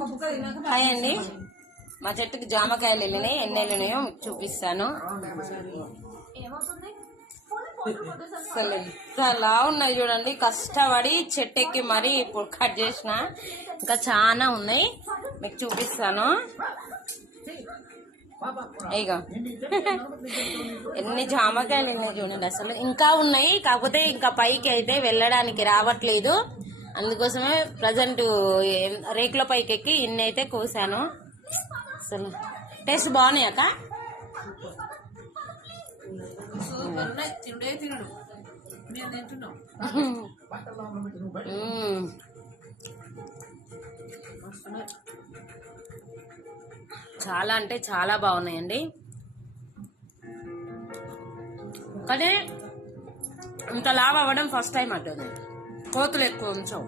Hi అండి, మా చెట్టుకి జామకాయలు వెళ్ళినాయి. ఎన్ని వెళ్ళినాయో మీకు చూపిస్తాను. అసలు ఎంత లా ఉన్నాయి చూడండి. కష్టపడి చెట్టు ఎక్కి మరీ ఇప్పుడు కట్ చేసిన, ఇంకా చాలా ఉన్నాయి, మీకు చూపిస్తాను. ఇక ఎన్ని జామకాయలు ఉన్నాయి చూడండి. అసలు ఇంకా ఉన్నాయి, కాకపోతే ఇంకా పైకి అయితే వెళ్ళడానికి రావట్లేదు. అందుకోసమే ప్రజెంట్ రేకుల పైకి ఎక్కి ఇన్ని అయితే కోసాను. అసలు టేస్ట్ బాగున్నాయి అక్క. చాలా అంటే చాలా బాగున్నాయండి. కానీ ఇంత లాభ అవ్వడం ఫస్ట్ టైం అంటుంది. కోతులు ఎక్కువ ఉంచవు.